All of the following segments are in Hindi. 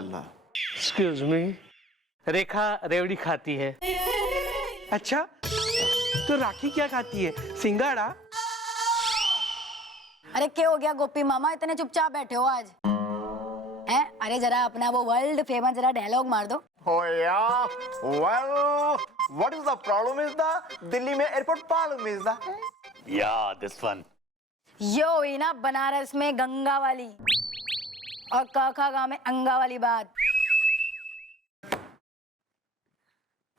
अल्लाह। एक्सक्यूज मी, रेखा रेवड़ी खाती है। अच्छा, तो राखी क्या खाती है? सिंगाड़ा? अरे क्या हो गया गोपी मामा, इतने चुपचाप बैठे हो आज हैं? अरे जरा अपना वो वर्ल्ड फेमस जरा डायलॉग मार दो। Oh yeah, well, what is the problem is the Delhi में airport problem is the Yeah, this one. ये हुई ना बनारस में गंगा वाली और काका गांव में अंगा वाली बात।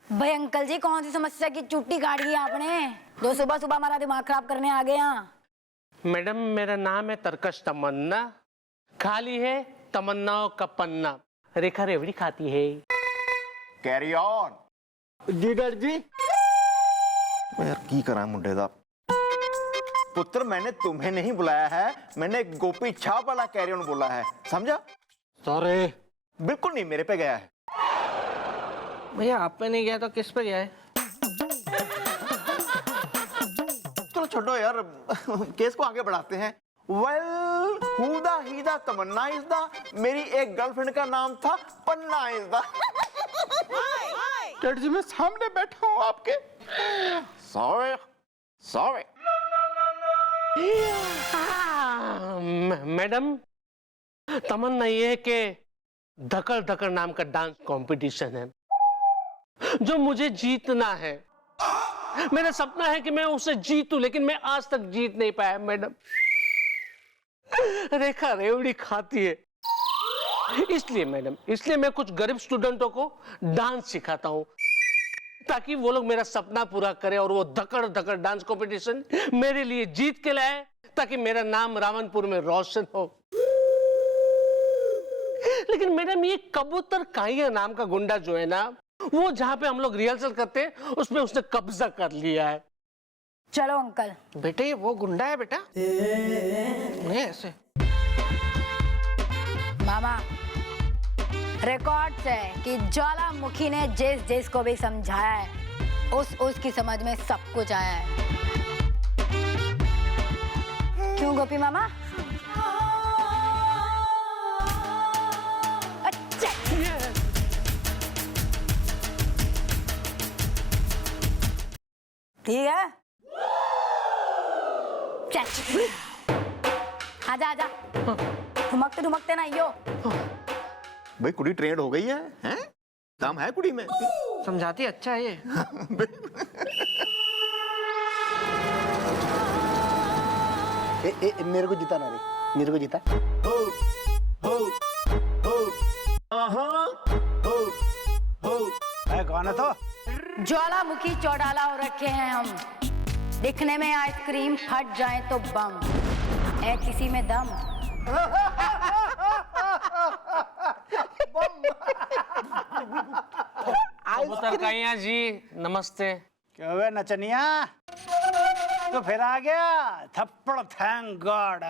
भाई अंकल जी, कौन सी समस्या की चुट्टी काट दी आपने जो सुबह सुबह हमारा दिमाग खराब करने आ गए यहाँ? मैडम, मेरा नाम है तरकश तमन्ना, खाली है तमन्नाओं का पन्ना। रेखा रेवड़ी खाती है। Carry on. जी डर जी। यार की करा मुंडे दा पुत्र, मैंने तुम्हें नहीं बुलाया है, मैंने गोपी छाप वाला कैरी ऑन बोला है, समझा? सॉरी। बिल्कुल नहीं, मेरे पे गया है। भैया आप पे नहीं गया तो किस पे गया है? चलो छोड़ो यार, केस को आगे बढ़ाते हैं। वेल, हुदा हीदा तमन्ना इज द, मेरी एक गर्लफ्रेंड का नाम था पन्ना इज द। डर जी, मैं सामने बैठा हूँ आपके। Sorry sorry. मैडम, तमन्ना ये है कि धकड़ धकड़ नाम का डांस कंपटीशन है जो मुझे जीतना है। मेरा सपना है कि मैं उसे जीतूं, लेकिन मैं आज तक जीत नहीं पाया मैडम। रेखा रेवड़ी खाती है, इसलिए मैडम, इसलिए मैं कुछ गरीब स्टूडेंटों को डांस सिखाता हूँ ताकि वो लोग मेरा सपना पूरा करें और वो धकड़ धकड़ डांस कंपटीशन मेरे लिए जीत के लाए ताकि मेरा नाम रावणपुर में रोशन हो। लेकिन मैडम, ये कबूतर काइया नाम का गुंडा जो है ना, वो जहां पे हम लोग रिहर्सल करते हैं उसमें उसने कब्जा कर लिया है। चलो अंकल। बेटे, वो गुंडा है बेटा, नहीं ऐसे। मामा, रिकॉर्ड है कि ज्वालामुखी ने जिस को भी समझाया है उसकी समझ में सब कुछ आया है। क्यों गोपी मामा? अच्छा ठीक है, आजा आजा, ठुमकते ठुमकते ना यो। भाई कुड़ी ट्रेंड हो गई है, हैं? दम है कुड़ी में। समझाती अच्छा है ये। मेरे को जीता ना रे, मेरे को जीता। कौन है तो? ज्वालामुखी चौड़ाला हो रखे हैं हम, दिखने में आइसक्रीम, फट जाए तो बम है किसी में दम। कबूतर काइया जी नमस्ते। क्या हुआ नचनिया, तो फिर आ गया? थप्पड़ थैंक गॉड।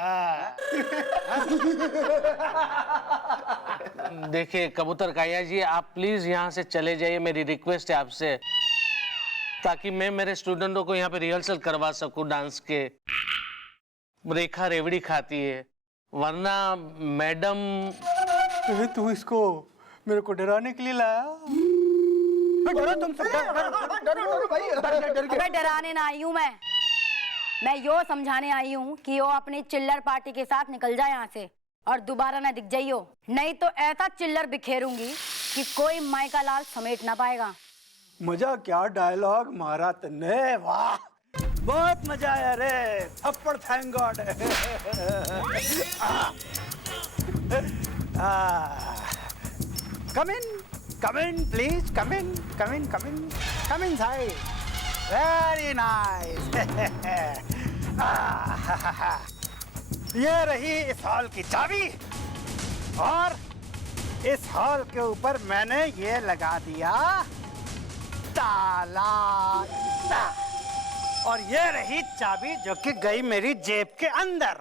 देखिए कबूतर काइया जी, आप प्लीज यहाँ से चले जाइए, मेरी रिक्वेस्ट है आपसे, ताकि मैं मेरे स्टूडेंटों को यहाँ पे रिहर्सल करवा सकूं डांस के। रेखा रेवड़ी खाती है, वरना मैडम। तू इसको मेरे को डराने के लिए लाया? डरो तुम सब, अबे डराने ना आई हूँ मैं यो समझाने आई हूँ कि वो अपनी चिल्लर पार्टी के साथ निकल जाए यहाँ से और दोबारा ना दिख जाइयो, नहीं तो ऐसा चिल्लर बिखेरूंगी कि कोई मायका लाल समेट ना पाएगा। मजा क्या डायलॉग मारा तने, वाह बहुत मजा आया रे। थप्पड़ thank God. Come in please, come in side. Very nice. ये रही इस हॉल की चाबी, और इस हॉल के ऊपर मैंने ये लगा दिया ताला। और ये रही चाबी जो कि गई मेरी जेब के अंदर।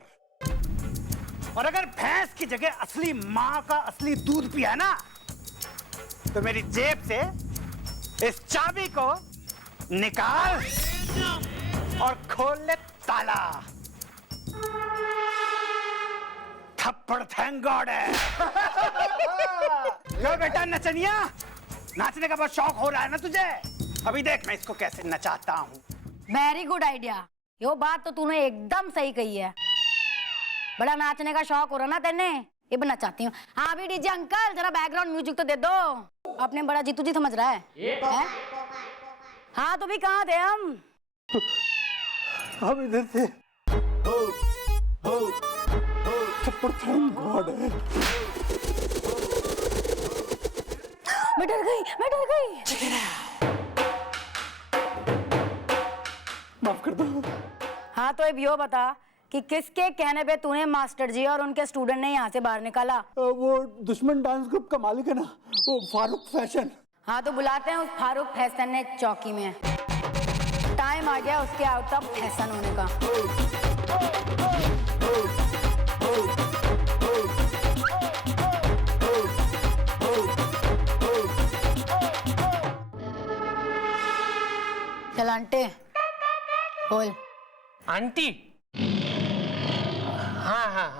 और अगर भैंस की जगह असली माँ का असली दूध पिया ना, तो मेरी जेब से इस चाबी को निकाल और खोल ले ताला। थप्पड़ थैंक गॉड है। लो बेटा नचनिया, नाचने का बहुत शौक हो रहा है ना तुझे? अभी देख मैं इसको कैसे नचाता हूँ। Very good idea. यो बात तो तूने एकदम सही कही है। बड़ा नाचने का शौक हो रहा ना तेने, ये भी नचाती हूँ। हाँ भी डीजे अंकल जरा बैकग्राउंड म्यूजिक तो दे दो। अपने बड़ा जीतू जी समझ रहा है? हाँ तो भी कहाँ थे हम? हम इधर थे। मैं डर गई। माफ कर दो। हाँ तो अब यो बता कि किसके कहने पे तूने मास्टर जी और उनके स्टूडेंट ने यहाँ से बाहर निकाला? वो दुश्मन डांस ग्रुप का मालिक है ना, वो फारूक फैशन। हाँ तो बुलाते हैं उस फारूक फैशन ने चौकी में। टाइम आ गया उसके आउट ऑफ फैशन होने का। चल आंटे बोल। आंटी? हाँ।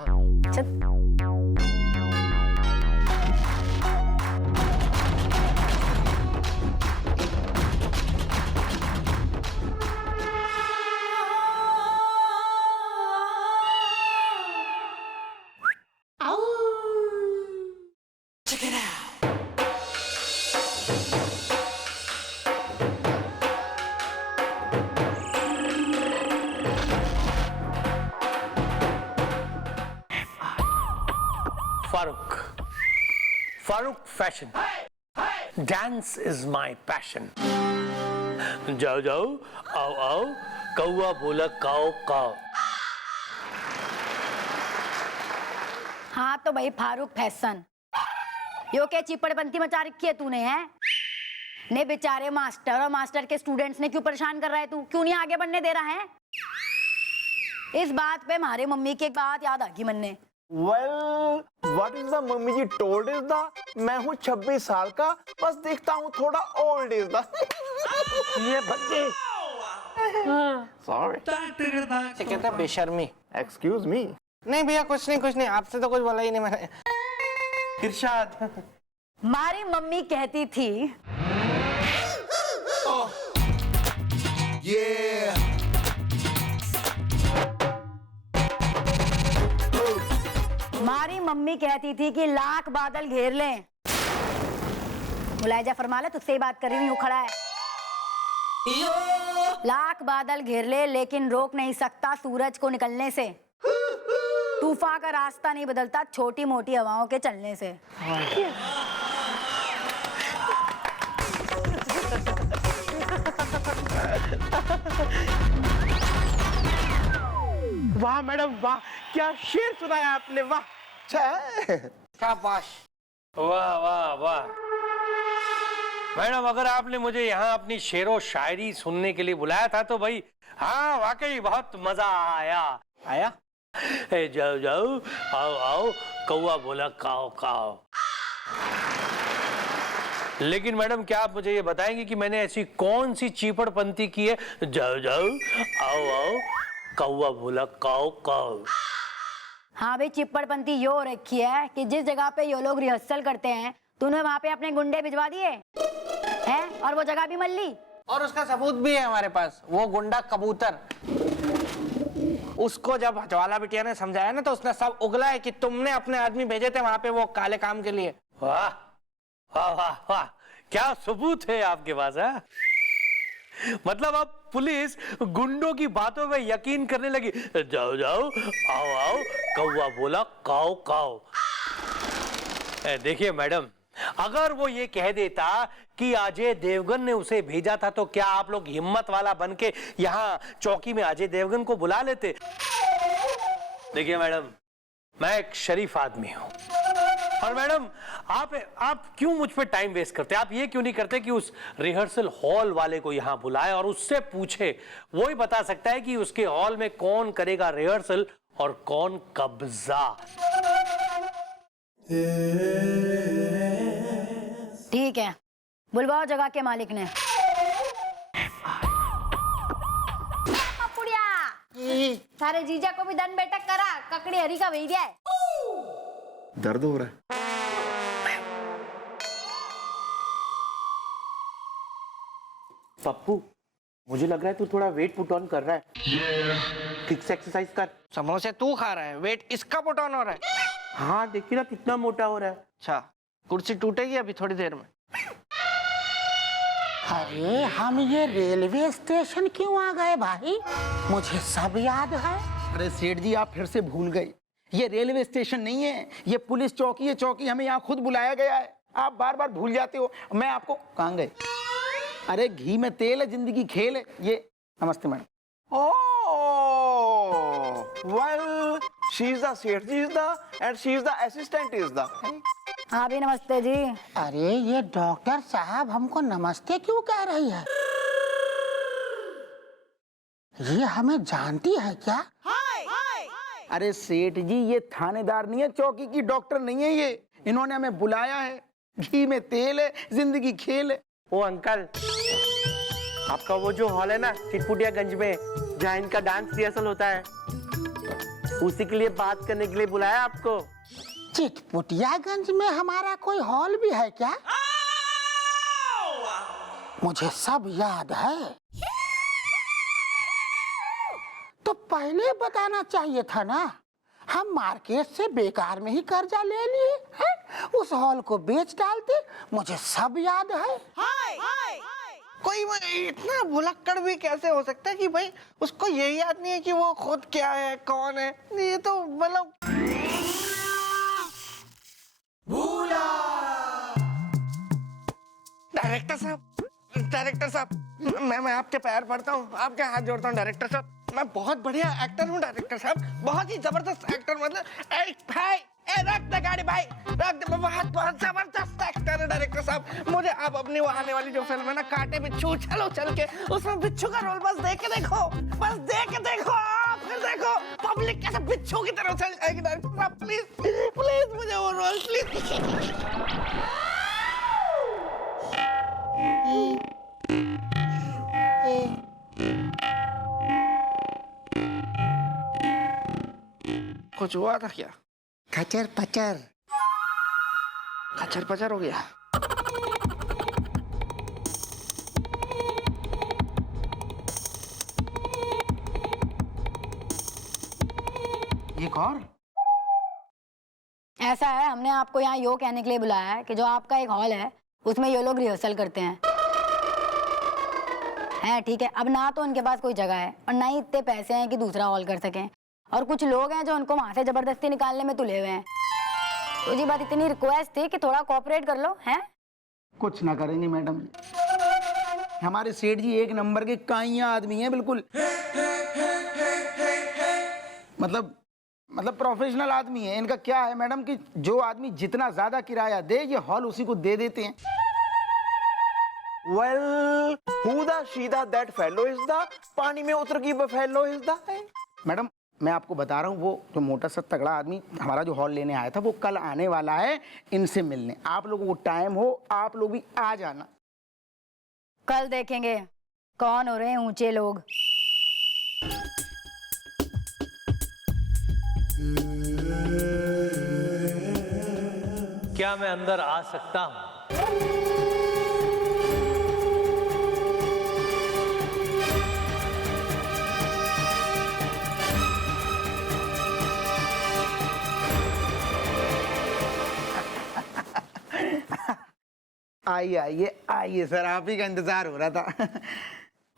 चल। Farooq fashion. Dance is my passion. जाओ जाओ, आओ आओ, कौआ बोला काओ काओ। हाँ तो भाई फारूक फैशन, यो क्या चिपड़पंती मचा रखी है तूने? है ने बेचारे मास्टर और मास्टर के स्टूडेंट्स ने क्यों परेशान कर रहा है तू? क्यों नहीं आगे बढ़ने दे रहा है? इस बात पे हमारे मम्मी की एक बात याद आ गई मन ने। Well, what is the mummy ji told is the मैं हूँ 26 साल का, बस दिखता हूँ थोड़ा ओल्ड इज द। ये बच्चे सॉरी। से कहते हैं बेशर्मी। Excuse me. नहीं भैया कुछ नहीं, आपसे तो कुछ बोला ही नहीं मैंने। इरशाद। हमारी मम्मी कहती थी हमारी मम्मी कहती थी कि लाख बादल घेर लें। मुलायजा फरमा ले, तुझसे ही बात कर रही हूँ, खड़ा है। लाख बादल घेर ले लेकिन रोक नहीं सकता सूरज को निकलने से। तूफान का रास्ता नहीं बदलता छोटी मोटी हवाओं के चलने से। वाह मैडम वाह, क्या शेर सुनाया आपने, वाह। शाबाश। वाह वाह वाह मैडम, अगर आपने मुझे यहाँ अपनी शेरो शायरी सुनने के लिए बुलाया था तो भाई हाँ वाकई बहुत मजा आया। जाओ जाओ, आओ आओ, कौआ बोला काओ काओ। लेकिन मैडम क्या आप मुझे ये बताएंगे कि मैंने ऐसी कौन सी चीपड़पंती की है? जाओ जाओ, आओ आओ, कौआ बोला काओ काओ। हाँ भाई चिप्पड़पंती यो हो रखी है कि जिस जगह पे ये लोग रिहर्सल करते हैं तूने वहां पे अपने गुंडे भिजवा दिए हैं और वो जगह भी मल ली। और उसका सबूत भी है हमारे पास, वो गुंडा कबूतर। उसको जब हजवाला बिटिया ने समझाया ना तो उसने सब उगला है कि तुमने अपने आदमी भेजे थे वहां पे वो काले काम के लिए। वाह वाह वाह वाह, क्या सबूत है आपके पास है? मतलब अब पुलिस गुंडों की बातों में यकीन करने लगी। जाओ जाओ, आओ आओ, कौआ बोला काओ काओ। देखिए मैडम, अगर वो ये कह देता कि अजय देवगन ने उसे भेजा था तो क्या आप लोग हिम्मत वाला बनके यहाँ चौकी में अजय देवगन को बुला लेते? देखिए मैडम, मैं एक शरीफ आदमी हूं और मैडम आप क्यों मुझ पे टाइम वेस्ट करते? आप ये क्यों नहीं करते कि उस रिहर्सल हॉल वाले को यहाँ बुलाए और उससे पूछे? वो ही बता सकता है कि उसके हॉल में कौन करेगा रिहर्सल और कौन कब्जा। ठीक है, बुलवाओ जगह के मालिक ने। सारे जीजा को भी दंड बैठक करा, ककड़ी हरी का भैया है। दर्द हो रहा है। पप्पू, मुझे लग रहा है तू थोड़ा वेट पुट ऑन कर रहा है। ठीक से एक्सरसाइज कर। समोसे तू खा रहा है, वेट इसका पुट ऑन हो रहा है। हाँ देखिए ना कितना मोटा हो रहा है। अच्छा, कुर्सी टूटेगी अभी थोड़ी देर में। अरे हम ये रेलवे स्टेशन क्यों आ गए भाई? मुझे सब याद है। अरे सेठ जी आप फिर से भूल गए, ये रेलवे स्टेशन नहीं है, ये पुलिस चौकी है। चौकी हमें यहाँ खुद बुलाया गया है, आप बार बार भूल जाते हो। मैं आपको कहाँ गए? अरे घी में तेल है, जिंदगी खेल है। ये नमस्ते madam. Oh, well, she is the Seth ji is the and she is the assistant is the. हाँ भी नमस्ते जी। अरे ये डॉक्टर साहब हमको नमस्ते क्यों कह रही है? ये हमें जानती है क्या? अरे सेठ जी ये थानेदार नहीं है, चौकी की डॉक्टर नहीं है ये। इन्होंने हमें बुलाया है, घी में तेल है, जिंदगी खेल है। ओ अंकल, आपका वो जो हॉल है ना चिटपुटियागंज में, जहाँ इनका डांस रिहर्सल होता है, उसी के लिए बात करने के लिए बुलाया आपको। चिटपुटियागंज में हमारा कोई हॉल भी है क्या? मुझे सब याद है। तो पहले बताना चाहिए था ना, हम मार्केट से बेकार में ही कर्जा ले लिए हैं, उस हॉल को बेच डालते। मुझे सब याद है। कोई इतना भुलक्कड़ भी कैसे हो सकता है कि भाई उसको ये याद नहीं है कि वो खुद क्या है, कौन है। ये तो मतलब डायरेक्टर साहब, मैं आपके पैर पड़ता हूँ, आपके हाथ जोड़ता हूँ डायरेक्टर साहब। मैं बहुत बढ़िया एक्टर हूँ डायरेक्टर साहब, बहुत ही जबरदस्त एक्टर। मतलब भाई रख दे गाड़ी भाई, रख दे। बहुत जबरदस्त एक्टर है डायरेक्टर साहब। मुझे आप अपनी वो आने वाली जो फिल्म है ना कांटे बिच्छू चलो चल के, उसमें बिच्छू का रोल बस देख के देखो, बस देख के देखो, फिर देखो पब्लिक कैसे बिच्छू की तरह चल जाएगी। डायरेक्टर साहब प्लीज प्लीज मुझे वो रोल प्लीज। कुछ हुआ था क्या? खचर पचर। खचर पचर हो गया। एक और ऐसा है, हमने आपको यहाँ यो कहने के लिए बुलाया है कि जो आपका एक हॉल है उसमें ये लोग रिहर्सल करते हैं। ठीक है, अब ना तो उनके पास कोई जगह है और ना ही इतने पैसे हैं कि दूसरा हॉल कर सकें, और कुछ लोग हैं जो उनको वहां से जबरदस्ती निकालने में तुले हुए हैं। तो जी बात इतनी रिक्वेस्ट थी कि थोड़ा कोऑपरेट कर लो। हैं कुछ ना करेंगे मैडम जी, हमारे सेठ जी एक नंबर के काइया आदमी हैं बिल्कुल। मतलब प्रोफेशनल आदमी है। इनका क्या है मैडम कि जो आदमी जितना ज्यादा किराया दे ये हॉल उसी को दे देते हैं। Well, who the she the that fellow is the पानी में उतर की fellow is the। मैडम मैं आपको बता रहा हूँ, वो जो मोटा सा तगड़ा आदमी हमारा जो हॉल लेने आया था वो कल आने वाला है इनसे मिलने। आप लोगों को टाइम हो आप लोग भी आ जाना। कल देखेंगे कौन हो रहे हैं ऊंचे लोग। क्या मैं अंदर आ सकता हूं? आइए आइए आइए सर, आप ही का इंतजार हो रहा था।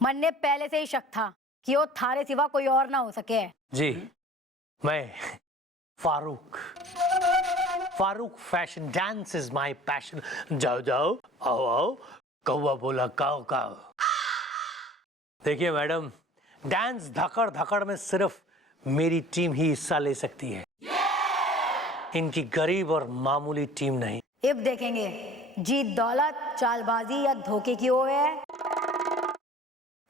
मन ने पहले से ही शक था कि वो थारे सिवा कोई और ना हो सके। जी, मैं Farooq fashion dance is my passion. जाओ जाओ, आओ आओ, कौवा बोला काओ काओ। देखिए मैडम, डांस धकड़ धकड़ में सिर्फ मेरी टीम ही हिस्सा ले सकती है, इनकी गरीब और मामूली टीम नहीं। अब देखेंगे जीत दौलत, चालबाजी या धोखे की ओर है,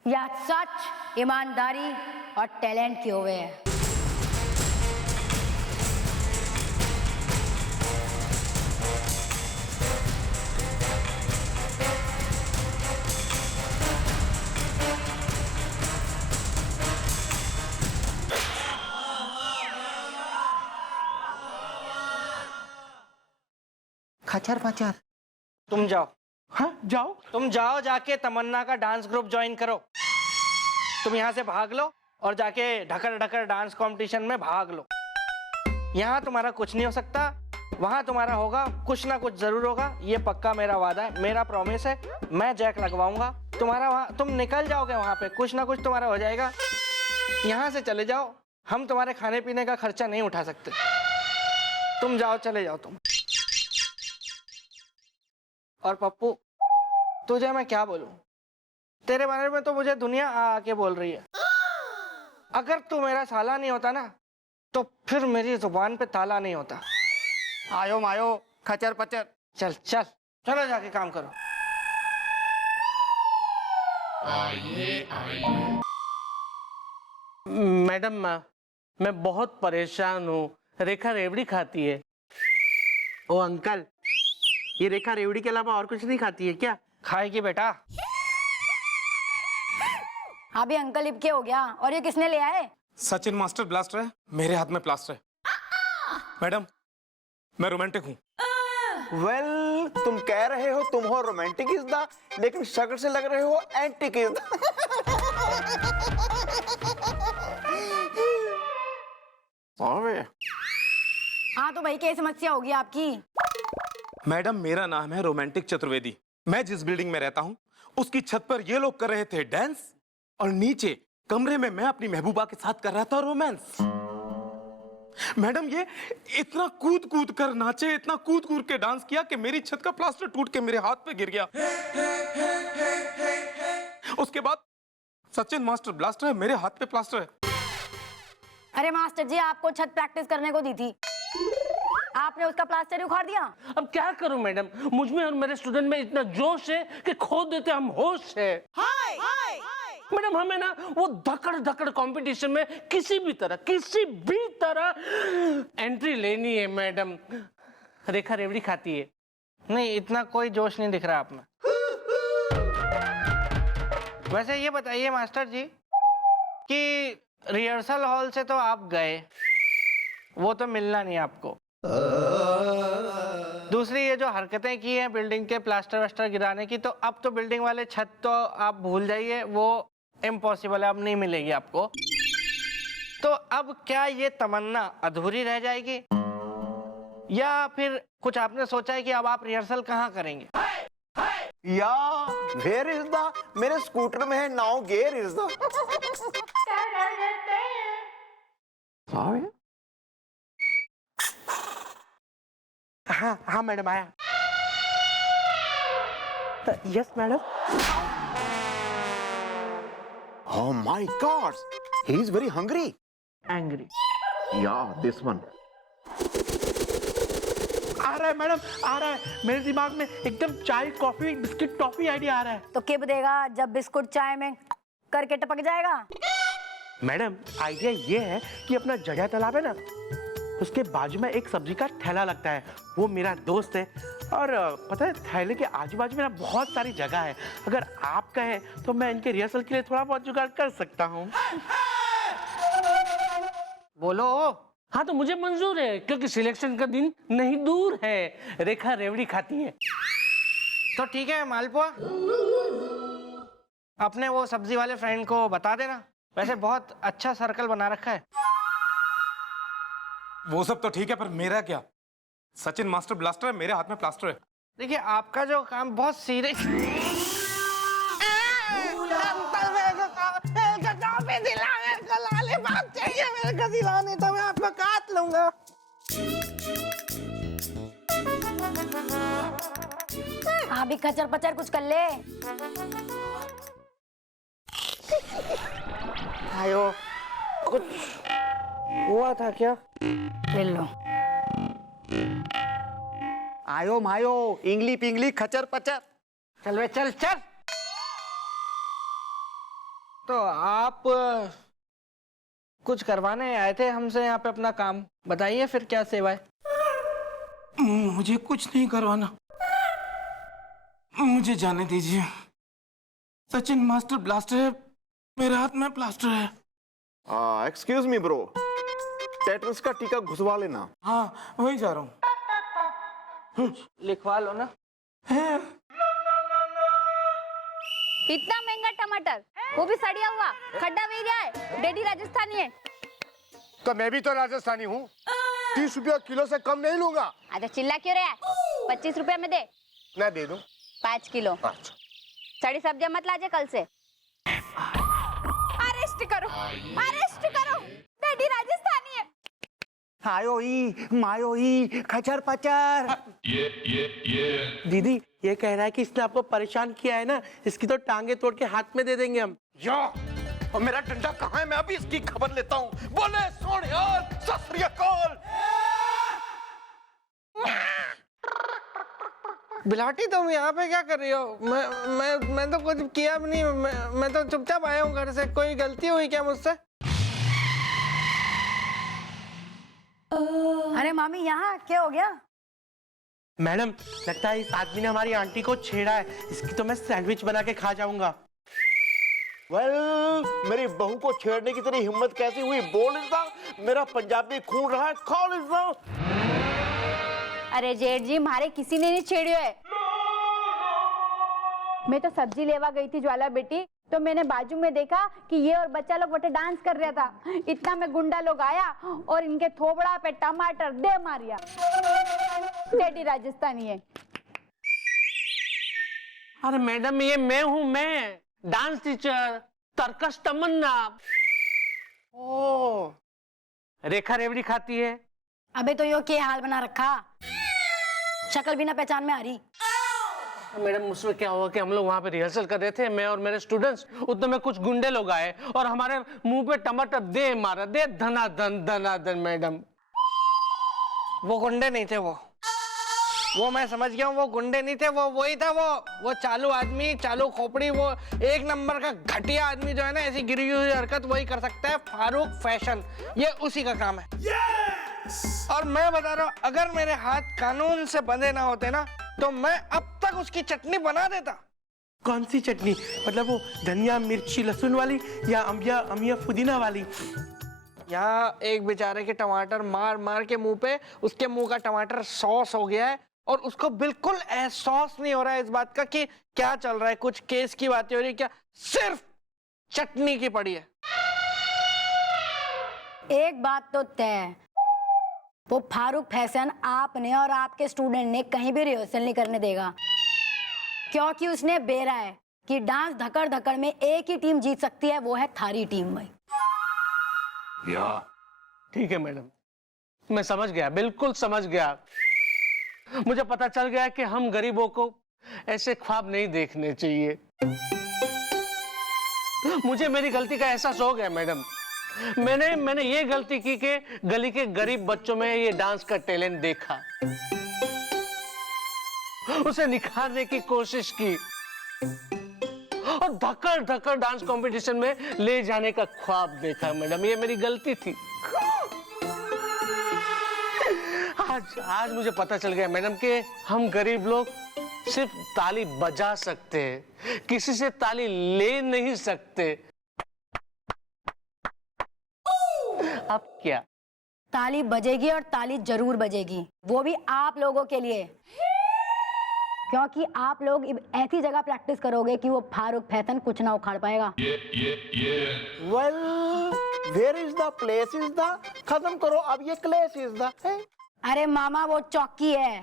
या सच, ईमानदारी और टैलेंट की ओर है। खचर पचर। तुम जाओ, हाँ जाओ, तुम जाओ, जाके तमन्ना का डांस ग्रुप ज्वाइन करो। तुम यहाँ से भाग लो और जाके ढकर ढकर डांस कंपटीशन में भाग लो। यहाँ तुम्हारा कुछ नहीं हो सकता, वहां तुम्हारा होगा, कुछ ना कुछ जरूर होगा, ये पक्का मेरा वादा है, मेरा प्रॉमिस है। मैं जैक लगवाऊंगा तुम्हारा, वहां तुम निकल जाओगे, वहां पे कुछ ना कुछ तुम्हारा हो जाएगा। यहाँ से चले जाओ, हम तुम्हारे खाने पीने का खर्चा नहीं उठा सकते। तुम जाओ, चले जाओ तुम। और पप्पू, तुझे मैं क्या बोलूं, तेरे बारे में तो मुझे दुनिया आके बोल रही है। अगर तू मेरा साला नहीं होता ना, तो फिर मेरी जुबान पे ताला नहीं होता। आयो मायो खचर पचर। चल चल, चलो जाके काम करो। मैडम, मैं बहुत परेशान हूँ। रेखा रेवड़ी खाती है। ओ अंकल, ये रेखा रेवड़ी के अलावा और कुछ नहीं खाती है क्या? खाएगी बेटा। अभी अंकल इबके हो गया। और ये किसने ले आए? सचिन मास्टर ब्लास्टर है, मेरे हाथ में प्लास्टर है। मैडम, मैं रोमांटिक हूँ। वेल, तुम कह रहे हो तुम हो रोमांटिक इज द, लेकिन शक्ल से लग रहे हो एंटिक इज द। हाँ तो भाई, क्या समस्या होगी आपकी? मैडम, मेरा नाम है रोमांटिक चतुर्वेदी। मैं जिस बिल्डिंग में रहता हूँ उसकी छत पर ये लोग कर रहे थे डांस, और नीचे कमरे में मैं अपनी महबूबा के साथ कर रहा था रोमांस। मैडम, ये इतना कूद कूद कर नाचे, इतना कूद कूद के डांस किया कि मेरी छत का प्लास्टर टूट के मेरे हाथ पे गिर गया। उसके बाद सचिन मास्टर ब्लास्टर है, मेरे हाथ पे प्लास्टर है। अरे मास्टर जी, आपको छत प्रैक्टिस करने को दी थी, आपने उसका प्लास्टर ही उखाड़ दिया। अब क्या करूं मैडम, मुझ में और मेरे स्टूडेंट में इतना जोश है कि खो देते हम होश है। मैडम, हमें ना वो धकड़ धकड़ कंपटीशन में किसी भी तरह एंट्री लेनी है मैडम। रेखा रेवड़ी खाती है। नहीं, इतना कोई जोश नहीं दिख रहा आप में। वैसे ये बताइए मास्टर जी कि रिहर्सल हॉल से तो आप गए, वो तो मिलना नहीं आपको। दूसरी ये जो हरकतें की हैं बिल्डिंग के प्लास्टर वास्टर गिराने की, तो अब तो बिल्डिंग वाले छत तो आप भूल जाइए, वो इम्पॉसिबल है, अब नहीं मिलेगी आपको। तो अब क्या ये तमन्ना अधूरी रह जाएगी, या फिर कुछ आपने सोचा है कि अब आप रिहर्सल कहाँ करेंगे? या वेयर इज द, मेरे स्कूटर में है नाउ गेयर इज द। हाँ हाँ मैडम, आया। Yes madam. Oh my God, he is very hungry. Angry. Yeah, this one. आ रहा है मैडम, आ रहा है। मेरे दिमाग में एकदम चाय कॉफी बिस्किट टॉफी आइडिया आ रहा है। तो किब देगा जब बिस्कुट चाय में करके टपक जाएगा? मैडम, आइडिया ये है कि अपना जड़िया तालाब है ना, उसके बाजू में एक सब्जी का ठेला लगता है। वो मेरा दोस्त है, और पता है ठेले के आजू बाजू में ना बहुत सारी जगह है। अगर आप कहें तो मैं इनके रिहर्सल के लिए थोड़ा बहुत जुगाड़ कर सकता हूँ। बोलो। हाँ तो मुझे मंजूर है, क्योंकि सिलेक्शन का दिन नहीं दूर है। रेखा रेवड़ी खाती है। तो ठीक है मालपुआ, अपने वो सब्जी वाले फ्रेंड को बता देना। वैसे बहुत अच्छा सर्कल बना रखा है। वो सब तो ठीक है, पर मेरा क्या? सचिन मास्टर ब्लास्टर है, मेरे हाथ में प्लास्टर है। देखिए, आपका जो काम बहुत सीरियस। नहीं तो मैं आपको काट लूंगा। आप भी खचर पचर कुछ कर ले। आयो, कुछ हुआ था क्या? ले लो। आयो मायो इंगली पिंगली खचर पचर। चल वे, चल चल। तो आप कुछ करवाने आए थे हमसे यहाँ पे अपना काम, बताइए फिर क्या सेवा है? मुझे कुछ नहीं करवाना, मुझे जाने दीजिए। सचिन मास्टर ब्लास्टर है, मेरे हाथ में प्लास्टर है। एक्सक्यूज मी ब्रो, टेटनस का टीका घुसवा लेना। हाँ, वही जा रहा हूँ। लिखवा लो ना। इतना महंगा टमाटर, वो भी सड़िया हुआ, खड्डा भी गया है। डैडी राजस्थानी है। तो मैं भी तो राजस्थानी हूँ, 30 रुपया किलो से कम नहीं लूंगा। अरे चिल्ला क्यों रहा है? 25 रुपए में दे। मैं दे दूं। 5 किलो। अच्छा। सड़ी सब्जियां मत लाजे कल से। अरेस्ट करो, अरेस्ट करो, डैडी राजस्थानी है। आयो ही मायो ही खचर पचर। दीदी ये कह रहा है कि इसने आपको परेशान किया है ना, इसकी तो टांगे तोड़ के हाथ में दे देंगे हम। या, और मेरा डंडा कहाँ है? मैं अभी इसकी खबर लेता हूँ। बोले सोनियाल, सत श्री अकाल। बिलाटी तुम यहाँ पे क्या कर रही हो? मैं तो कुछ किया भी नहीं। मैं तो चुपचाप आया हूँ घर से। कोई गलती हुई क्या मुझसे? अरे मामी यहाँ क्या हो गया? मैडम लगता है इस आदमी ने हमारी आंटी को छेड़ा है। इसकी तो मैं सैंडविच बना के खा जाऊंगा। मेरी बहू को छेड़ने की तेरी हिम्मत कैसी हुई? बोल इसदा, मेरा पंजाबी खून रहा है, खोल इसदा। अरे जेठ जी, मारे किसी ने नहीं छेड़ियो है। मैं तो सब्जी लेवा गई थी ज्वाला बेटी, तो मैंने बाजू में देखा कि ये और बच्चा लोग बटे डांस कर रहा था। इतना में गुंडा लोग आया और इनके थोबड़ा पे टमाटर दे मारिया। डैडी राजस्थानी है। अरे मैडम ये मैं हूँ, मैं डांस टीचर तरकश तमन्ना। ओ रेखा रेवड़ी खाती है। अबे तो यो क्या हाल बना रखा, शक्ल भी ना पहचान में आ रही। मैडम उसमें क्या हुआ कि हम लोग वहां पे रिहर्सल कर रहे थे, मैं और मेरे स्टूडेंट्स। उतने में कुछ गुंडे लोग आए और हमारे मुंह पे टमाटर दे मारा, दे धनाधन। मैडम वो गुंडे नहीं थे। वो मैं समझ गया हूँ। वो गुंडे नहीं थे, वो वही था। वो चालू आदमी, चालू खोपड़ी, वो एक नंबर का घटिया आदमी जो है ना, ऐसी गिरी हुई हरकत वही कर सकता है। फारूक फैशन, ये उसी का काम है। और मैं बता रहा हूँ, अगर मेरे हाथ कानून से बंधे ना होते ना, तो मैं अब तक उसकी चटनी बना देता। कौन सी चटनी? मतलब वो धनिया मिर्ची लहसुन वाली या अमिया पुदीना वाली? यहाँ एक बेचारे के टमाटर मार मार के मुंह पे, उसके मुंह का टमाटर सॉस हो गया है और उसको बिल्कुल एहसास नहीं हो रहा है इस बात का कि क्या चल रहा है। कुछ केस की बातें हो रही, क्या सिर्फ चटनी की पड़ी है। एक बात तो तय, वो फारूक फैशन आपने और आपके स्टूडेंट ने कहीं भी रिहर्सल नहीं करने देगा, क्योंकि उसने बेरा है कि डांस धकड़ धकड़ में एक ही टीम जीत सकती है, वो है थारी टीम। भाई ठीक है मैडम, मैं समझ गया, बिल्कुल समझ गया। मुझे पता चल गया कि हम गरीबों को ऐसे ख्वाब नहीं देखने चाहिए। मुझे मेरी गलती का एहसास हो गया मैडम। मैंने ये गलती की कि गली के गरीब बच्चों में ये डांस का टैलेंट देखा, उसे निखारने की कोशिश की और धक्कर धक्कर डांस कंपटीशन में ले जाने का ख्वाब देखा मैडम। ये मेरी गलती थी। आज मुझे पता चल गया मैडम कि हम गरीब लोग सिर्फ ताली बजा सकते हैं, किसी से ताली ले नहीं सकते। अब क्या? ताली बजेगी और ताली जरूर बजेगी, वो भी आप लोगों के लिए, क्योंकि आप लोग ऐसी जगह प्रैक्टिस करोगे कि वो फारूक फैशन कुछ ना उखाड़ पाएगा। Well where is the place is the, खत्म करो अब ये क्लेश इज द। अरे मामा वो चौकी है।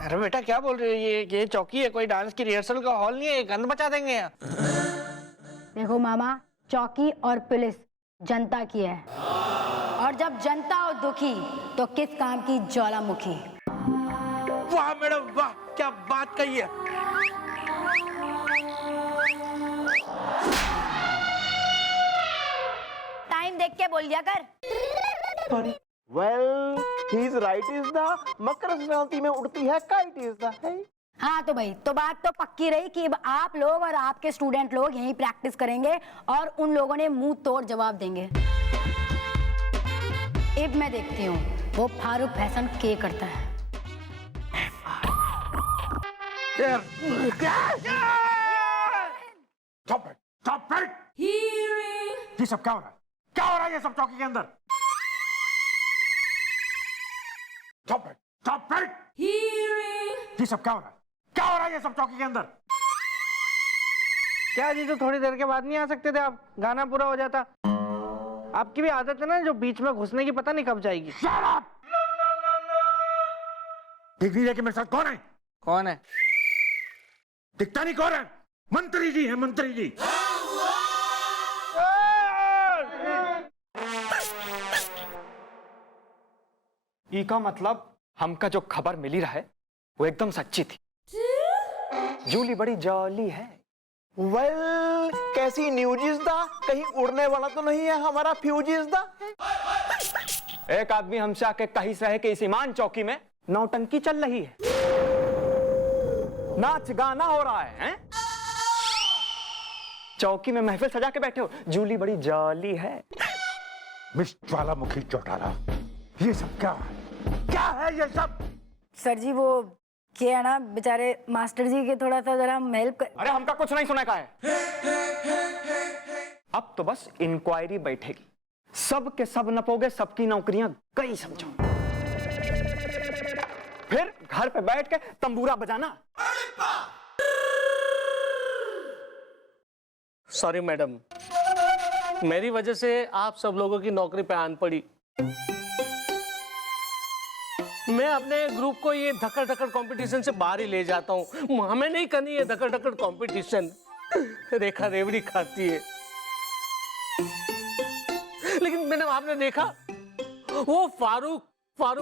अरे बेटा क्या बोल रही है? ये चौकी है, कोई डांस की रिहर्सल का हॉल नहीं है। गंद बचा देंगे यहाँ। देखो मामा, चौकी और पुलिस जनता की है, और जब जनता हो दुखी तो किस काम की ज्वालामुखी। वाह मैडम वाह, क्या बात कही है। टाइम देख के बोल दिया कर। Well he is right is the, मकर संक्रांति में उड़ती है काइट इज द। हाँ तो भाई, तो बात तो पक्की रही कि अब आप लोग और आपके स्टूडेंट लोग यहीं प्रैक्टिस करेंगे और उन लोगों ने मुंह तोड़ जवाब देंगे। अब मैं देखती हूँ वो फारूक फैशन क्या करता है। ये सब क्या हो रहा है? क्या हो रहा है ये सब चौकी के अंदर? ये सब क्या हो रहा है? क्या हो रहा है ये सब चौकी के अंदर? क्या जीजू थोड़ी देर के बाद नहीं आ सकते थे आप? गाना पूरा हो जाता। आपकी भी आदत है ना जो बीच में घुसने की, पता नहीं कब जाएगी। दिख नहीं रहा कि मेरे साथ कौन है? कौन है? दिखता नहीं कौन है? मंत्री जी है, मंत्री जी। ई का मतलब हमका जो खबर मिली रहा है वो एकदम सच्ची थी। जूली बड़ी जॉली है। वेल कैसी न्यूज़ दा? कहीं उड़ने वाला तो नहीं है हमारा फ्यूज दा? एक आदमी हमसे आके कहीं से है कि इस ईमान चौकी में नौटंकी चल रही है, नाच गाना हो रहा है? चौकी में महफिल सजा के बैठे हो। जूली बड़ी जॉली है। मिस ज्वालामुखी चौटाला, ये सब क्या है? क्या है ये सब? सर जी वो क्या है ना, बेचारे मास्टर जी के थोड़ा सा जरा हम हेल्प कर। अरे हमका कुछ नहीं सुने का है। अब तो बस इंक्वायरी बैठेगी, सब के सब नपोगे, सबकी नौकरियां गई समझो। फिर घर पे बैठ के तंबूरा बजाना। सॉरी मैडम, मेरी वजह से आप सब लोगों की नौकरी पे आन पड़ी। मैं अपने ग्रुप को ये धक्कड़ धक्कड़ कंपटीशन से बाहर ही ले जाता हूँ। हमें नहीं करनी ये धक्कड़ धक्कड़ कंपटीशन। रेखा रेवड़ी खाती है। लेकिन मैडम आपने देखा वो फारूक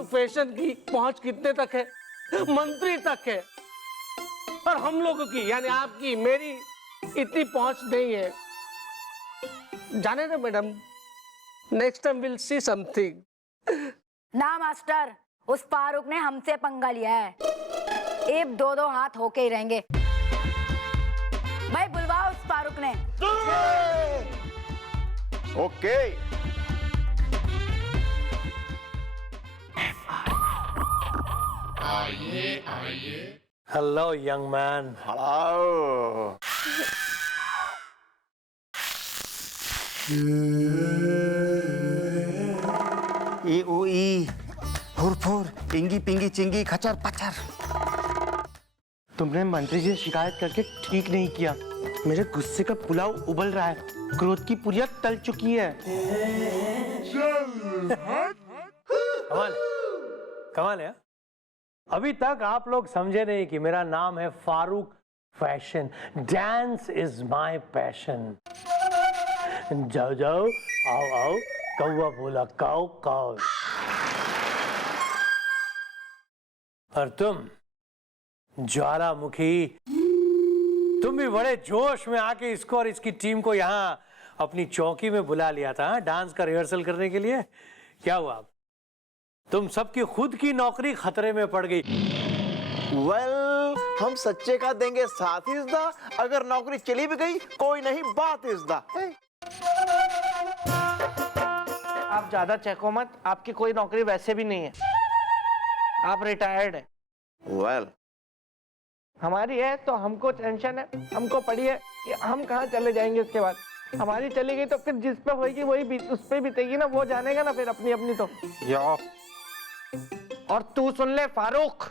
फैशन की पहुंच कितने तक है? मंत्री तक है। और हम लोगों की यानी आपकी मेरी इतनी पहुंच नहीं है। जाने दो madam, next time will see something. ना मास्टर, उस फारूक ने हमसे पंगा लिया है। एक दो हाथ होके ही रहेंगे। भाई बुलवाओ उस फारूक ने। Okay hello young man. Hello. ई उ ई फुर फुर इंगी पिंगी चिंगी खचर पचर। तुमने मंत्री जी से शिकायत करके ठीक नहीं किया। मेरे गुस्से का पुलाव उबल रहा है, क्रोध की पुरिया तल चुकी है। कमाल है। अभी तक आप लोग समझे नहीं कि मेरा नाम है Farooq fashion. Dance is my passion. जाओ जाओ, आओ आओ, कौवा बोला काऊ काऊ। और तुम ज्वालामुखी, तुम भी बड़े जोश में आके इसको और इसकी टीम को यहाँ अपनी चौकी में बुला लिया था डांस का रिहर्सल करने के लिए। क्या हुआ? तुम सबकी खुद की नौकरी खतरे में पड़ गई। वेल हम सच्चे का देंगे साथ इज़दा। अगर नौकरी चली भी गई कोई नहीं, बात इज़दा। आप ज्यादा चेको मत, आपकी कोई नौकरी वैसे भी नहीं है। आप रिटायर्ड है। वेल हमारी है तो हमको टेंशन है, हमको पड़ी है कि हम कहाँ चले जाएंगे उसके बाद। हमारी चली गई तो फिर जिस पे होगी वही उस पे बीतेगी ना, वो जानेगा ना फिर अपनी अपनी। तो और तू सुन ले फारूक,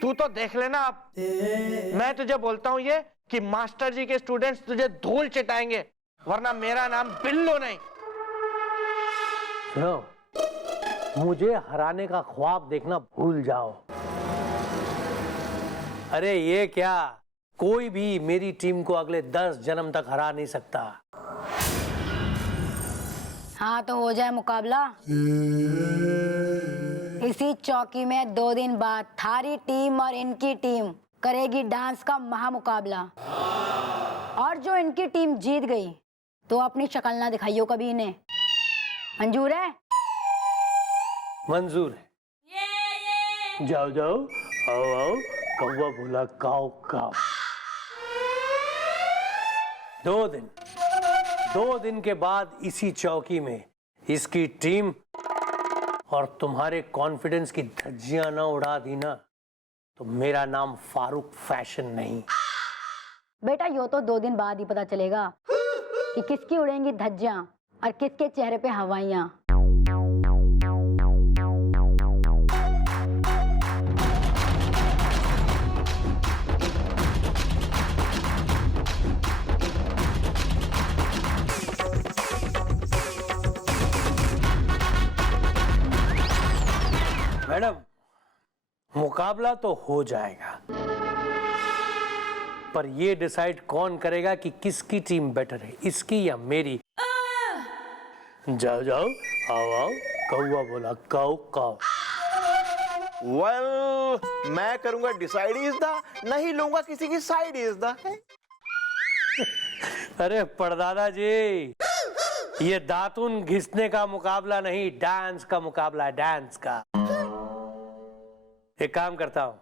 तू तो देख लेना। आप मैं तुझे बोलता हूँ ये कि मास्टर जी के स्टूडेंट्स तुझे धूल चिटाएंगे, वरना मेरा नाम बिल्लो नहीं। सुनो, मुझे हराने का ख्वाब देखना भूल जाओ। अरे ये क्या, कोई भी मेरी टीम को अगले 10 जन्म तक हरा नहीं सकता। हाँ तो हो जाए मुकाबला। इसी चौकी में 2 दिन बाद थारी टीम और इनकी टीम करेगी डांस का महामुकाबला। और जो इनकी टीम जीत गई तो अपनी शक्ल ना दिखाइयो कभी इन्हें। मंजूर है? मंजूर है। जाओ जाओ, आओ आओ, कौवा बोला काऊ काऊ। 2 दिन के बाद इसी चौकी में इसकी टीम और तुम्हारे कॉन्फिडेंस की धज्जियां ना उड़ा दी ना, तो मेरा नाम फारूक फैशन नहीं। बेटा यो तो 2 दिन बाद ही पता चलेगा कि किसकी उड़ेंगी धज्जियां और किसके चेहरे पे हवाइयां। मुकाबला तो हो जाएगा, पर ये डिसाइड कौन करेगा कि किसकी टीम बेटर है, इसकी या मेरी? जाओ जाओ, आओ आओ, कौवा बोला काऊ काऊ। वेल मैं करूंगा डिसाइड इज द, नहीं लूंगा किसी की साइड इज द। अरे परदादा जी, ये दातुन घिसने का मुकाबला नहीं, डांस का मुकाबला है, डांस का। एक काम करता हूं,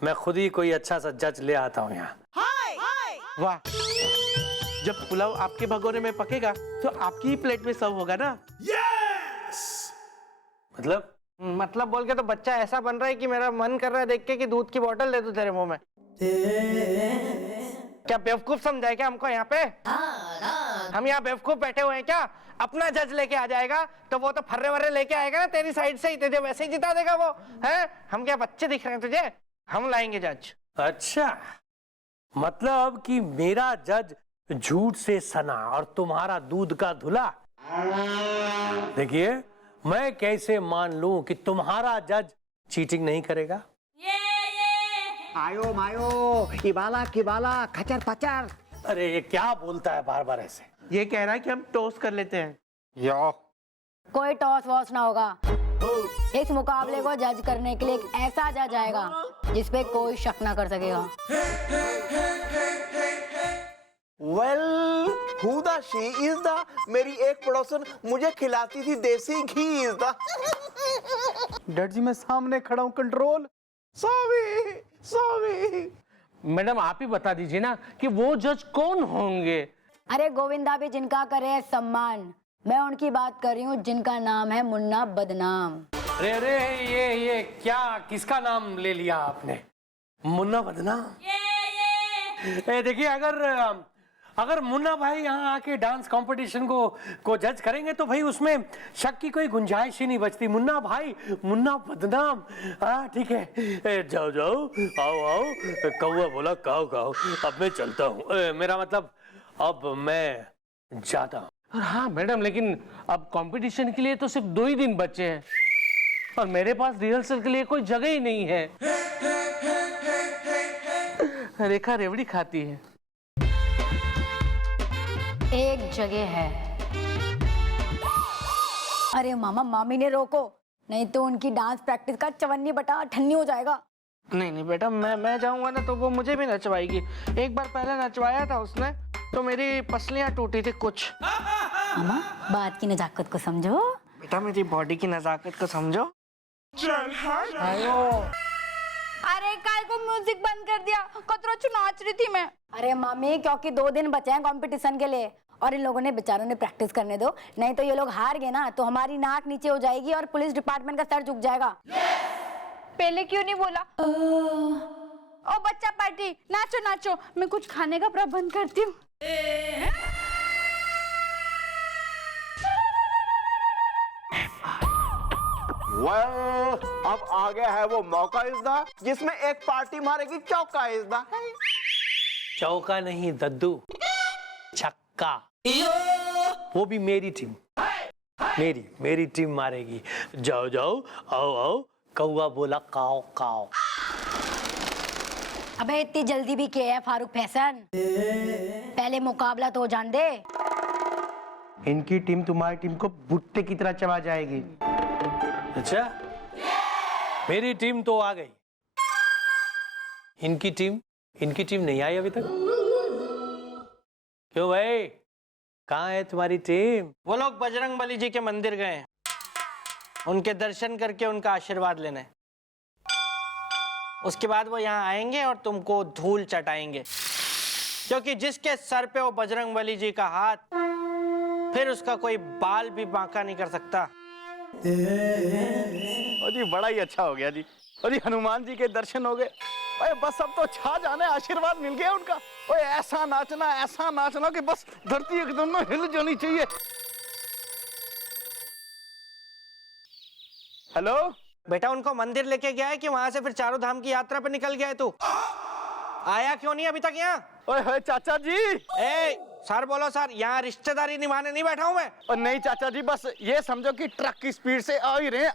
मैं खुद ही कोई अच्छा सा जज ले आता हूं यहाँ। वाह, जब पुलाव आपके भगोने में पकेगा तो आपकी ही प्लेट में सर्व होगा ना? मतलब बोल के तो बच्चा ऐसा बन रहा है कि मेरा मन कर रहा है देख के कि दूध की बोतल दे दूं तेरे मुंह में। क्या बेवकूफ समझा है क्या हमको यहाँ पे? हम यहाँ बेवकूफ बैठे हुए हैं क्या? अपना जज लेके आ जाएगा तो वो तो फर्रे वर्रे लेके आएगा ना तेरी साइड से ही, तुझे वैसे ही जिता देगा वो है। हम क्या बच्चे दिख रहे हैं तुझे? हम लाएंगे जज। अच्छा, मतलब कि मेरा जज झूठ से सना और तुम्हारा दूध का धुला। देखिए, मैं कैसे मान लूं कि तुम्हारा जज चीटिंग नहीं करेगा? आयो मायो, इबाला किबाला खचर पचर। अरे ये क्या बोलता है बार बार ऐसे? ये कह रहा है कि हम टोस्ट कर लेते हैं। यो, कोई टॉस वॉस ना होगा। इस मुकाबले को जज करने के लिए एक ऐसा जज आएगा जिसपे कोई शक ना कर सकेगा। Well who the she is the, मेरी एक पड़ोसन मुझे खिलाती थी देसी घी इज द। डर जी मैं सामने खड़ा हूँ, कंट्रोल। Sorry sorry. मैडम आप ही बता दीजिए ना कि वो जज कौन होंगे? अरे गोविंदा भी जिनका करे सम्मान, मैं उनकी बात कर रही हूँ जिनका नाम है मुन्ना बदनाम। अरे अरे, ये क्या, किसका नाम ले लिया आपने? मुन्ना बदनाम? देखिए, अगर मुन्ना भाई यहाँ आके डांस कंपटीशन को जज करेंगे तो भाई उसमें शक की कोई गुंजाइश ही नहीं बचती। मुन्ना भाई, मुन्ना बदनाम। हाँ ठीक है, जाओ जाओ, आओ आओ, कौवा बोला काऊ काऊ। अब मैं चलता हूँ, मेरा मतलब अब मैं जाता हूँ। हाँ मैडम, लेकिन अब कंपटीशन के लिए तो सिर्फ 2 ही दिन बचे हैं और मेरे पास रिहर्सल के लिए कोई जगह ही नहीं है। रेखा रेवड़ी खाती है। एक जगह है। अरे मामा, मामी ने रोको, नहीं तो उनकी डांस प्रैक्टिस का 54/58 हो जाएगा। नहीं नहीं बेटा, मैं जाऊंगा ना तो वो मुझे भी नचवाएगी। एक बार पहले नचवाया था उसने तो मेरी पसलियां टूटी थी कुछ। मामा, बात की नजाकत को समझो। बेटा मेरी बॉडी की नजाकत को समझो। अरे काय को म्यूजिक बंद कर दिया, कतरा चु नाच रही थी मैं। अरे मामी, क्योंकि 2 दिन बचे हैं कंपटीशन के लिए और इन लोगों ने बेचारों ने प्रैक्टिस करने दो, नहीं तो ये लोग हार गए ना तो हमारी नाक नीचे हो जाएगी और पुलिस डिपार्टमेंट का सर झुक जाएगा। पहले क्यों नहीं बोला? ओ बच्चा पार्टी, नाचो नाचो, मैं कुछ खाने का प्रबंध करती हूँ। वेल अब आ गया है वो मौका इज द, जिसमें एक पार्टी मारेगी चौका इज द। चौका नहीं दद्दू, छक्का। वो भी मेरी टीम, मेरी टीम मारेगी। जाओ जाओ, आओ आओ, कौवा बोला काओ काओ। अबे इतनी जल्दी भी क्या है फारूक फैशन, पहले मुकाबला तो जान दे। इनकी टीम तुम्हारी टीम को भुट्टे की तरह चबा जाएगी। अच्छा, मेरी टीम तो आ गई, इनकी टीम नहीं आई अभी तक। क्यों भाई, कहाँ है तुम्हारी टीम? वो लोग बजरंगबली जी के मंदिर गए हैं, उनके दर्शन करके उनका आशीर्वाद लेने। उसके बाद वो यहाँ आएंगे और तुमको धूल चटाएंगे, क्योंकि जिसके सर पे वो बजरंगबली जी का हाथ, फिर उसका कोई बाल भी बांका नहीं कर सकता। जी बड़ा ही अच्छा हो गया जी। और जी हनुमान जी के दर्शन हो गए। अरे बस अब तो छा जाने, आशीर्वाद मिल गया उनका। ओए ऐसा नाचना कि बस धरती एकदम में हिल जानी चाहिए। हेलो बेटा, उनको मंदिर लेके गया है कि वहां से फिर चारों धाम की यात्रा पे निकल गया है तू? आया क्यों नहीं अभी तक यहाँ? ओए चाचा जी। ए सर बोलो सर, यहाँ रिश्तेदारी निभाने नहीं बैठा हूँ मैं। और नहीं चाचा जी, बस ये समझो कि ट्रक की स्पीड से आ ही रहे हैं।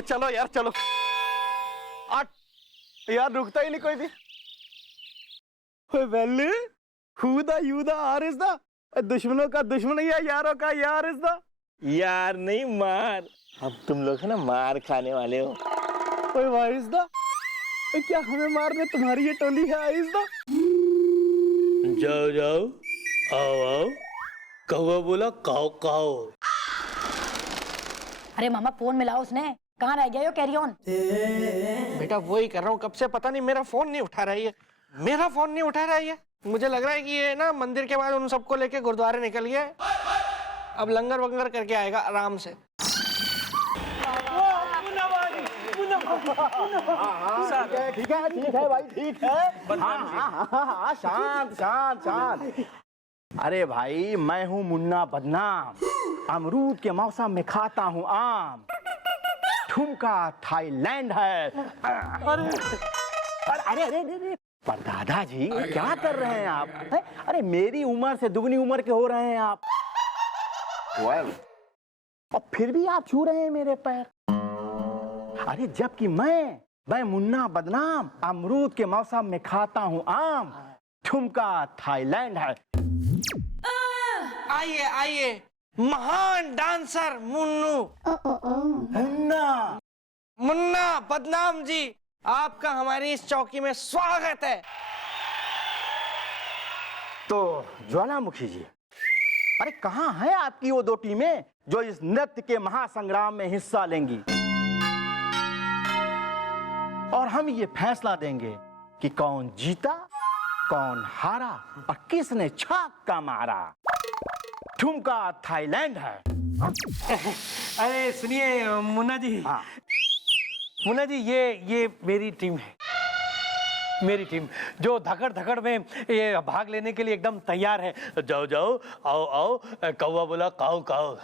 चलो यार चलो। यार रुकता ही नहीं कोई भी। वेल हुदा यूदा आर इज द, दुश्मनों का दुश्मन या यारों का यार इज द। यार नहीं मार, अब तुम लोग है ना मार खाने वाले हो। ओए वाह इज द, क्या हमें मारने तुम्हारी ये टोली है इज द। जाओ जाओ, आओ आओ, कौवा बोला काओ काओ। अरे मामा फोन मिलाओ, उसने कहाँ रह गया यो कैरी ऑन। बेटा वही कर रहा हूँ कब से, पता नहीं मेरा फोन नहीं उठा रही है, मेरा फोन नहीं उठा रही है। मुझे लग रहा है कि ये ना मंदिर के बाद उन सबको लेके गुरुद्वारे निकल गया है, अब लंगर वंगर करके आएगा आराम से। ठीक है भाई ठीक है। हाँ, शांत शांत शांत। अरे भाई मैं हूँ मुन्ना बदनाम, अमरूद के मौसम में खाता हूँ आम। ठुमका थाईलैंड है। अरे अरे अरे अरे परदादा जी क्या कर रहे हैं आप? अरे मेरी उम्र से दुगनी उम्र के हो रहे हैं आप। और फिर भी आप छू रहे हैं मेरे पैर। अरे जबकि मैं मुन्ना बदनाम अमरूद के मौसम में खाता हूँ आम। ठुमका थाईलैंड है। आइए आइए, महान डांसर मुन्नू। मुन्ना मुन्ना बदनाम जी, आपका हमारी इस चौकी में स्वागत है। तो ज्वालामुखी जी, अरे कहाँ है आपकी वो दो टीमें जो इस नृत्य के महासंग्राम में हिस्सा लेंगी? और हम ये फैसला देंगे कि कौन जीता कौन हारा और किसने छक्का मारा। ठुमका थाईलैंड है। अरे सुनिए मुन्ना जी, हाँ। मुन्ना जी ये मेरी टीम है, मेरी टीम जो धकड़ धकड़ में ये भाग लेने के लिए एकदम तैयार है। जाओ जाओ, आओ आओ, कौवा बोला काओ काओ।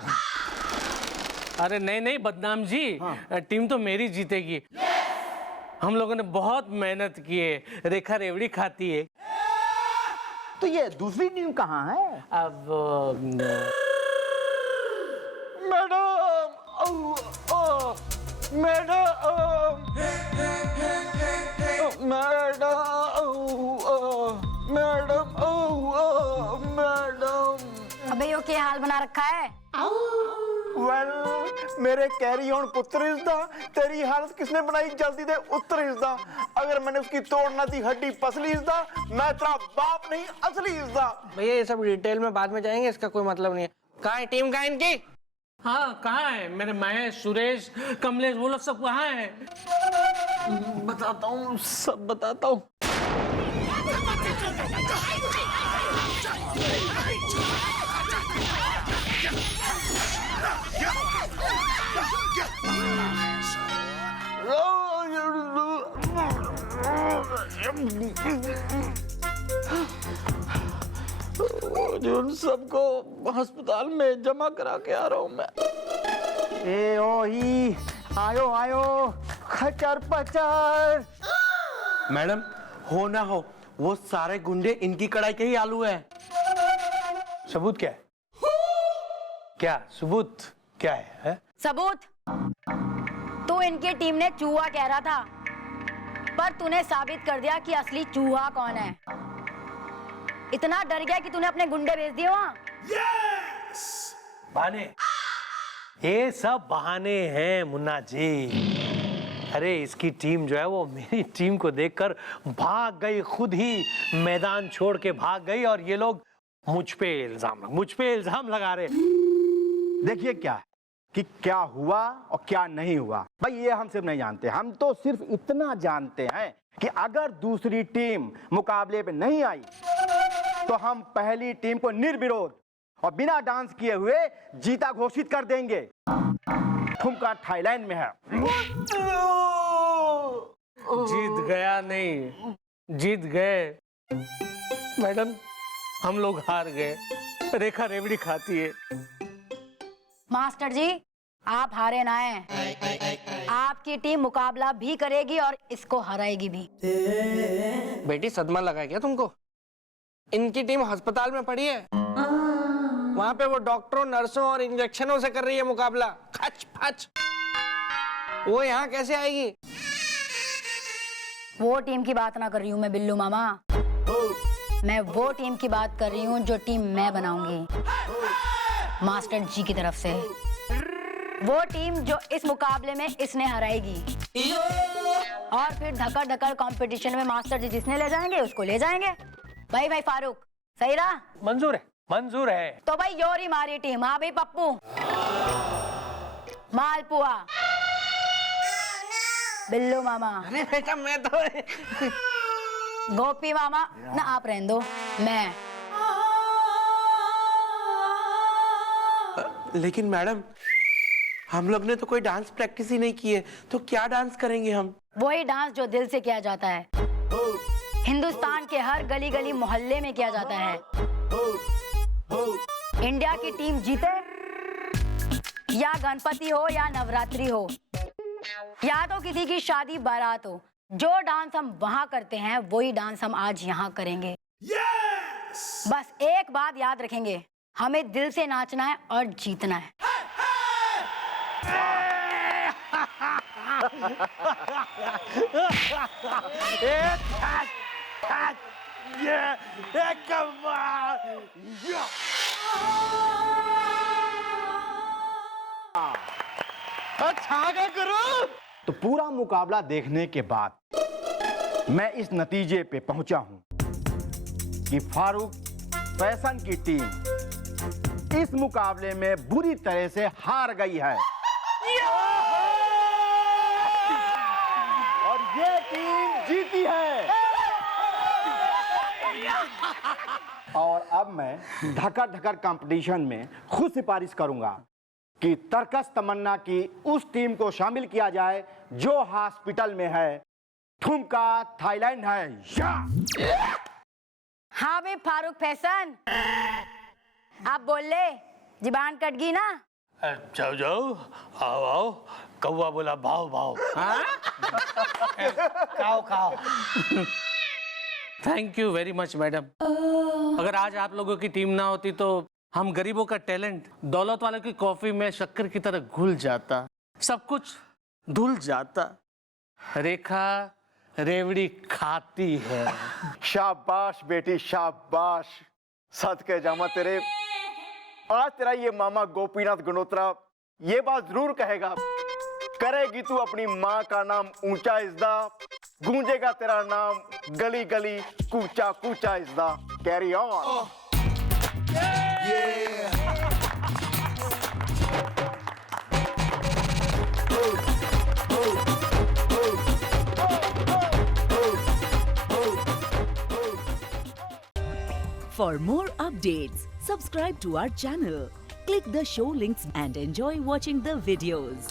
अरे नहीं नहीं बदनाम जी, टीम तो मेरी जीतेगी। हम लोगों ने बहुत मेहनत की है, रेखा रेवड़ी खाती है। तो ये दूसरी टीम कहाँ है? अब मैडम अबे यो क्या हाल बना रखा है? मेरे कैरी ऑन पुत्र इज़दा, तेरी हालत किसने बनाई जल्दी दे उत्तर इज़दा। अगर मैंने उसकी तोड़ ना दी हड्डी पसली इज़दा, मैं तेरा बाप नहीं असली इज़दा। भैया ये सब डिटेल में बाद में जाएंगे, इसका कोई मतलब नहीं है। कहाँ है टीम, कहाँ है इनकी? हाँ कहाँ है मेरे महेश, सुरेश, कमलेश, वो लोग सब कहाँ है? बताता हूँ, सब बताता हूँ। उन सबको अस्पताल में जमा करा के आ रहा हूँ मैं। ए ओ ही आयो आयो खचर पचर। मैडम हो ना हो वो सारे गुंडे इनकी कड़ाई के ही आलू हैं। सबूत क्या है? क्या सबूत क्या है? सबूत तो इनकी टीम ने चूहा कह रहा था, पर तूने साबित कर दिया कि असली चूहा कौन है। इतना डर गया कि तूने अपने गुंडे भेज दिए वहां। बहाने, ये सब बहाने हैं मुन्ना जी। अरे इसकी टीम जो है वो मेरी टीम को देखकर भाग गई, खुद ही मैदान छोड़ के भाग गई, और ये लोग मुझ पे इल्जाम लगा रहे। देखिए क्या हुआ और क्या नहीं हुआ भाई, ये हम सिर्फ नहीं जानते। हम तो सिर्फ इतना जानते हैं कि अगर दूसरी टीम मुकाबले पे नहीं आई तो हम पहली टीम को निर्विरोध और बिना डांस किए हुए जीता घोषित कर देंगे। ठुमका थाईलैंड में है। जीत गया नहीं, जीत गए मैडम, हम लोग हार गए। रेखा रेवड़ी खाती है। मास्टर जी आप हारे ना हैं, आपकी टीम मुकाबला भी करेगी और इसको हराएगी भी। बेटी सदमा लगा क्या तुमको? इनकी टीम अस्पताल में पड़ी है। वहाँ पे वो डॉक्टरों, नर्सों और इंजेक्शनों से कर रही है मुकाबला। खच फच। वो यहाँ कैसे आएगी? वो टीम की बात ना कर रही हूँ मैं बिल्लू मामा, मैं वो टीम की बात कर रही हूँ जो टीम मैं बनाऊंगी मास्टर जी की तरफ से। वो टीम जो इस मुकाबले में इसने हराएगी और फिर धक्कर धक्कर कंपटीशन में मास्टर जी जिसने ले जाएंगे उसको ले जाएंगे। भाई फारूक, सही रहा? मंजूर है, मंजूर है। तो भाई योर ही मारी टीम। हाँ भाई पप्पू, मालपुआ, बिल्लू मामा, अरे बेटा मैं तो गोपी मामा ना, आप रहने दो, मैं। लेकिन मैडम, हम लोग ने तो कोई डांस प्रैक्टिस ही नहीं की है, तो क्या डांस करेंगे हम? वही डांस जो दिल से किया जाता है, हिंदुस्तान के हर गली गली मोहल्ले में किया जाता है। इंडिया की टीम जीते, या गणपति हो या नवरात्रि हो या तो किसी की शादी बारात हो, जो डांस हम वहां करते हैं वही डांस हम आज यहाँ करेंगे। बस एक बात याद रखेंगे, हमें दिल से नाचना है और जीतना है। तो पूरा मुकाबला देखने के बाद मैं इस नतीजे पे पहुंचा हूं कि फारूक फैशन की टीम इस मुकाबले में बुरी तरह से हार गई है और ये टीम जीती है। और अब मैं धक्कर धक्कर कंपटीशन में खुद सिफारिश करूंगा कि तरकस तमन्ना की उस टीम को शामिल किया जाए जो हॉस्पिटल में है। ठुमका थाईलैंड है। हाँ भाई फारूक फैशन, आप बोल ले, जुबान कट गई ना? जाओ जाओ, आओ आओ, कौवा बोला भाव भाव। खाओ खाओ। Thank you very much madam. अगर आज आप लोगों की टीम ना होती तो हम गरीबों का टैलेंट दौलत वाले की कॉफी में शक्कर की तरह घुल जाता, सब कुछ धुल जाता। रेखा रेवड़ी खाती है। शाबाश बेटी शाबाश, सदके जामा तेरे। आज तेरा ये मामा गोपीनाथ गणोत्रा ये बात जरूर कहेगा, करेगी तू अपनी माँ का नाम ऊंचा इज़्दा, गूंजेगा तेरा नाम गली गली कूचा कूचा इज़्दा। Carry on. For more updates, subscribe to our channel, click the show links and enjoy watching the videos.